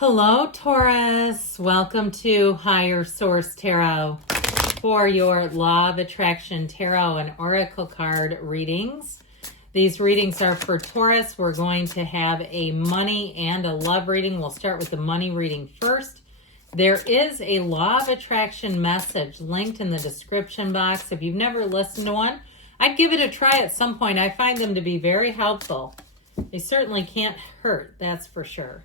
Hello, Taurus. Welcome to Higher Source Tarot for your Law of Attraction Tarot and Oracle card readings. These readings are for Taurus. We're going to have a money and a love reading. We'll start with the money reading first. There is a Law of Attraction message linked in the description box. If you've never listened to one, I'd give it a try at some point. I find them to be very helpful. They certainly can't hurt, that's for sure.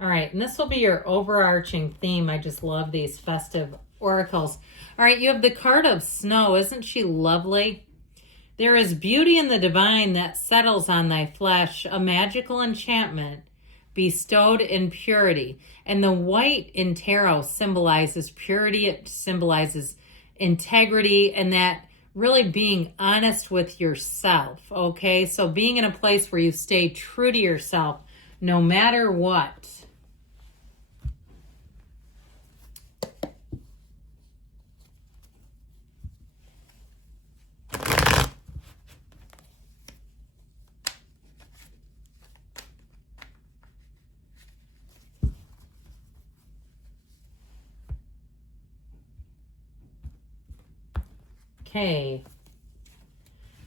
All right, and this will be your overarching theme. I just love these festive oracles. All right, you have the card of snow. Isn't she lovely? There is beauty in the divine that settles on thy flesh, a magical enchantment bestowed in purity. And the white in tarot symbolizes purity. It symbolizes integrity and that really being honest with yourself, okay? So being in a place where you stay true to yourself no matter what. Okay.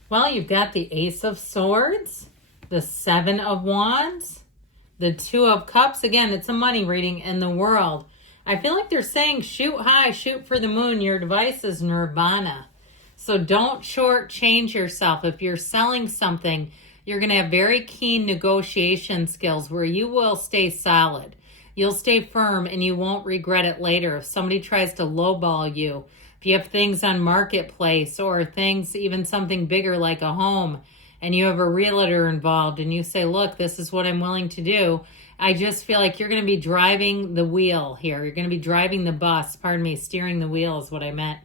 Well, you've got the Ace of Swords, the Seven of Wands, the Two of Cups. Again, it's a money reading in the world. I feel like they're saying shoot high, shoot for the moon. Your device is nirvana. So don't shortchange yourself. If you're selling something, you're going to have very keen negotiation skills where you will stay solid. You'll stay firm and you won't regret it later. If somebody tries to lowball you, if you have things on Marketplace or things, even something bigger like a home, and you have a realtor involved and you say, look, this is what I'm willing to do, I just feel like you're going to be driving the wheel here. You're going to be driving the bus. Pardon me, steering the wheel is what I meant.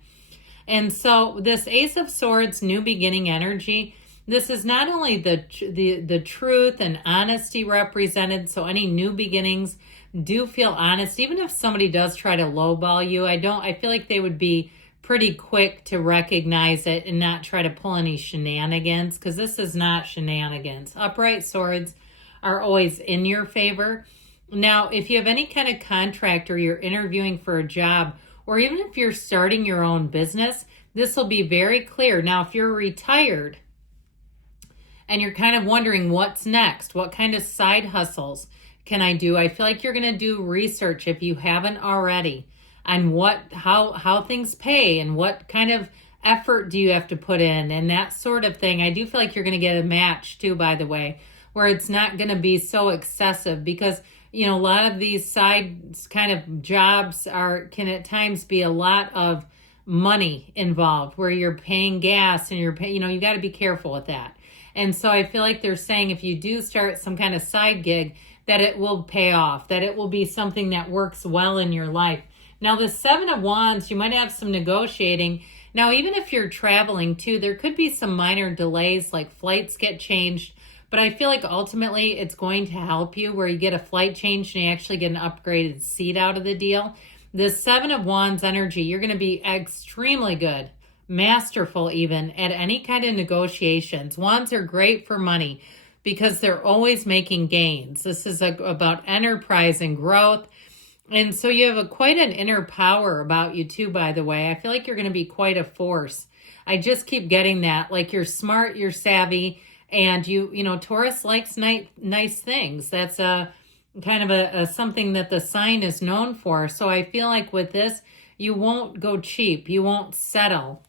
And so this Ace of Swords, new beginning energy, this is not only the truth and honesty represented, so any new beginnings do feel honest. Even if somebody does try to lowball you, I feel like they would be pretty quick to recognize it and not try to pull any shenanigans, because this is not shenanigans. Upright swords are always in your favor. Now, if you have any kind of contract or you're interviewing for a job, or even if you're starting your own business, this will be very clear. Now, if you're retired and you're kind of wondering what's next, what kind of side hustles can I do? I feel like you're going to do research, if you haven't already, on how things pay and what kind of effort do you have to put in and that sort of thing. I do feel like you're going to get a match too, by the way, where it's not going to be so excessive, because a lot of these side kind of jobs can at times be a lot of money involved, where you're paying gas and you're paying, you got to be careful with that. And so I feel like they're saying if you do start some kind of side gig, that it will pay off, that it will be something that works well in your life. Now, the Seven of Wands, you might have some negotiating. Now, even if you're traveling too, there could be some minor delays, like flights get changed. But I feel like ultimately it's going to help you, where you get a flight change and you actually get an upgraded seat out of the deal. The Seven of Wands energy, you're going to be extremely good, masterful even, at any kind of negotiations. Wands are great for money because they're always making gains. This is about enterprise and growth. And so you have quite an inner power about you too, by the way. I feel like you're going to be quite a force. I just keep getting that. Like, you're smart, you're savvy, and Taurus likes nice things. That's a kind of a something that the sign is known for. So I feel like with this, you won't go cheap. You won't settle.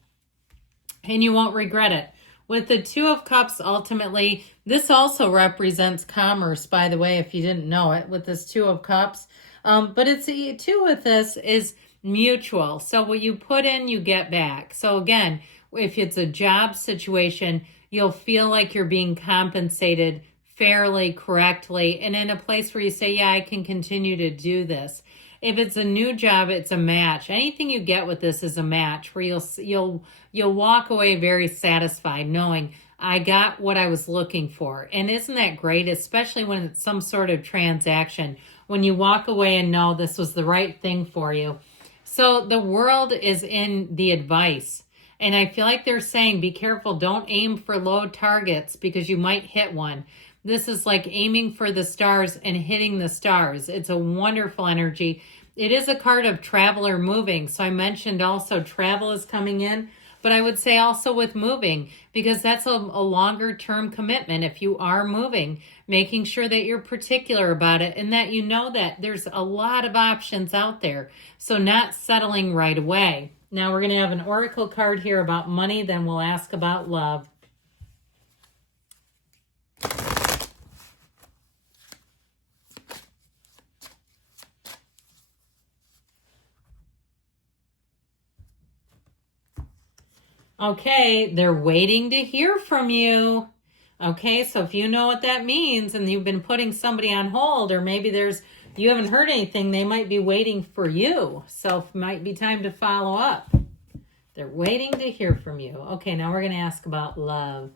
And you won't regret it. With the Two of Cups, ultimately, this also represents commerce, by the way, if you didn't know it, with this Two of Cups. But it's too with this is mutual. So what you put in, you get back. So again, if it's a job situation, you'll feel like you're being compensated fairly, correctly, and in a place where you say, yeah, I can continue to do this. If it's a new job, it's a match. Anything you get with this is a match, where you'll walk away very satisfied knowing I got what I was looking for. And isn't that great, especially when it's some sort of transaction, when you walk away and know this was the right thing for you. So the world is in the advice. And I feel like they're saying, be careful, don't aim for low targets because you might hit one. This is like aiming for the stars and hitting the stars. It's a wonderful energy. It is a card of traveler moving. So I mentioned also travel is coming in, but I would say also with moving, because that's a longer term commitment. If you are moving, making sure that you're particular about it and that you know that there's a lot of options out there. So not settling right away. Now we're going to have an oracle card here about money. Then we'll ask about love. Okay, they're waiting to hear from you. Okay, so if you know what that means and you've been putting somebody on hold, or maybe you haven't heard anything, they might be waiting for you. So it might be time to follow up. They're waiting to hear from you. Okay, now we're going to ask about love.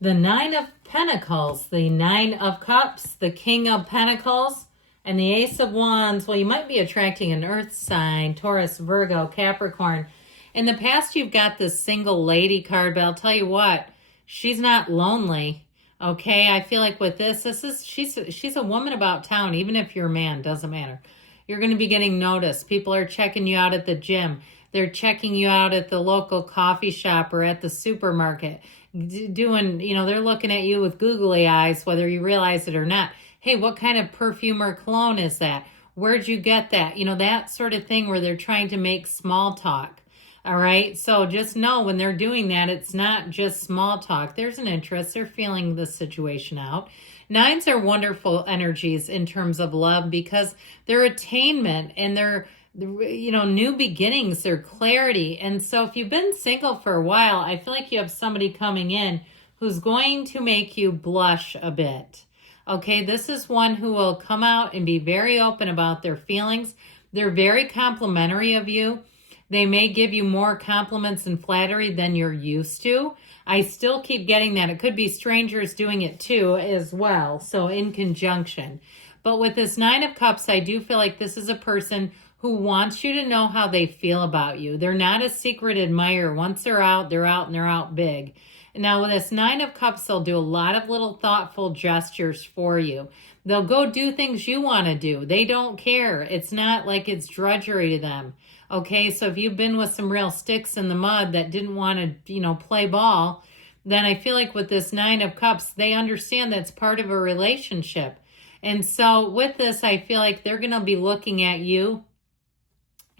The Nine of Pentacles, the Nine of Cups, the King of Pentacles, and the Ace of Wands. Well, you might be attracting an earth sign, Taurus, Virgo, Capricorn. In the past, you've got this single lady card, but I'll tell you what, she's not lonely. Okay, I feel like with this she's a woman about town. Even if you're a man, doesn't matter. You're going to be getting noticed. People are checking you out at the gym. They're checking you out at the local coffee shop or at the supermarket. Doing, they're looking at you with googly eyes, whether you realize it or not. Hey, what kind of perfume or cologne is that? Where'd you get that? That sort of thing where they're trying to make small talk. All right. So just know when they're doing that, it's not just small talk. There's an interest. They're feeling the situation out. Nines are wonderful energies in terms of love because they're attainment and they're, new beginnings, they're clarity. And so if you've been single for a while, I feel like you have somebody coming in who's going to make you blush a bit. Okay, this is one who will come out and be very open about their feelings. They're very complimentary of you. They may give you more compliments and flattery than you're used to. I still keep getting that. It could be strangers doing it too as well, so in conjunction. But with this Nine of Cups, I do feel like this is a person who wants you to know how they feel about you. They're not a secret admirer. Once they're out and they're out big. Now with this Nine of Cups, they'll do a lot of little thoughtful gestures for you. They'll go do things you want to do. They don't care. It's not like it's drudgery to them. Okay, so if you've been with some real sticks in the mud that didn't want to, play ball, then I feel like with this Nine of Cups, they understand that's part of a relationship. And so with this, I feel like they're going to be looking at you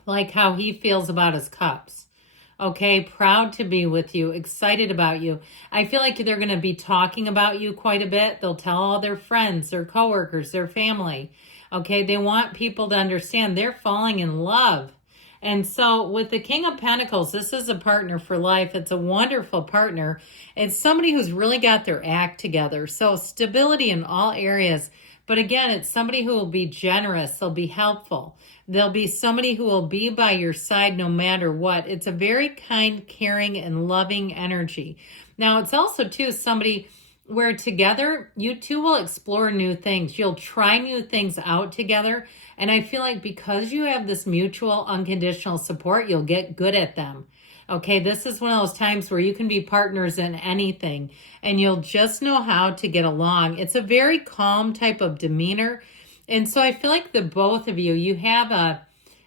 like how he feels about his cups. Okay, proud to be with you, excited about you. I feel like they're going to be talking about you quite a bit. They'll tell all their friends, their coworkers, their family. Okay, they want people to understand they're falling in love. And so with the King of Pentacles, this is a partner for life. It's a wonderful partner. It's somebody who's really got their act together. So stability in all areas. But again, it's somebody who will be generous. They'll be helpful. They'll be somebody who will be by your side no matter what. It's a very kind, caring, and loving energy. Now, it's also, too, somebody where together, you two will explore new things. You'll try new things out together. And I feel like because you have this mutual, unconditional support, you'll get good at them. Okay, this is one of those times where you can be partners in anything and you'll just know how to get along. It's a very calm type of demeanor. And so I feel like the both of you have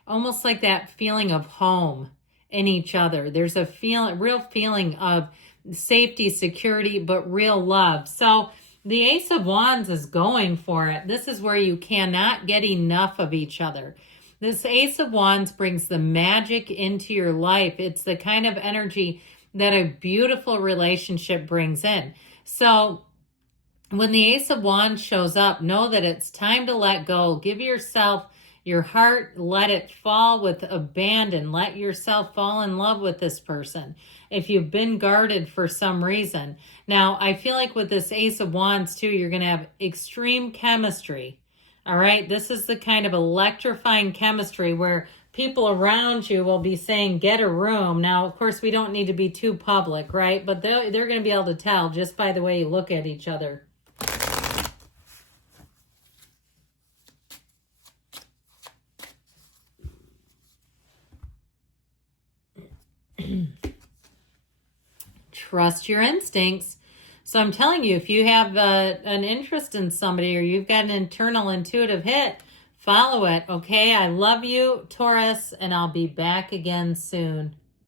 almost like that feeling of home in each other. There's a real feeling of safety, security, but real love. So the Ace of Wands is going for it. This is where you cannot get enough of each other. This Ace of Wands brings the magic into your life. It's the kind of energy that a beautiful relationship brings in. So when the Ace of Wands shows up, know that it's time to let go. Give yourself your heart, let it fall with abandon. Let yourself fall in love with this person if you've been guarded for some reason. Now, I feel like with this Ace of Wands too, you're going to have extreme chemistry. All right, this is the kind of electrifying chemistry where people around you will be saying, get a room. Now, of course, we don't need to be too public, right? But they're going to be able to tell just by the way you look at each other. Trust your instincts. So I'm telling you, if you have an interest in somebody or you've got an internal intuitive hit, follow it, okay? I love you, Taurus, and I'll be back again soon.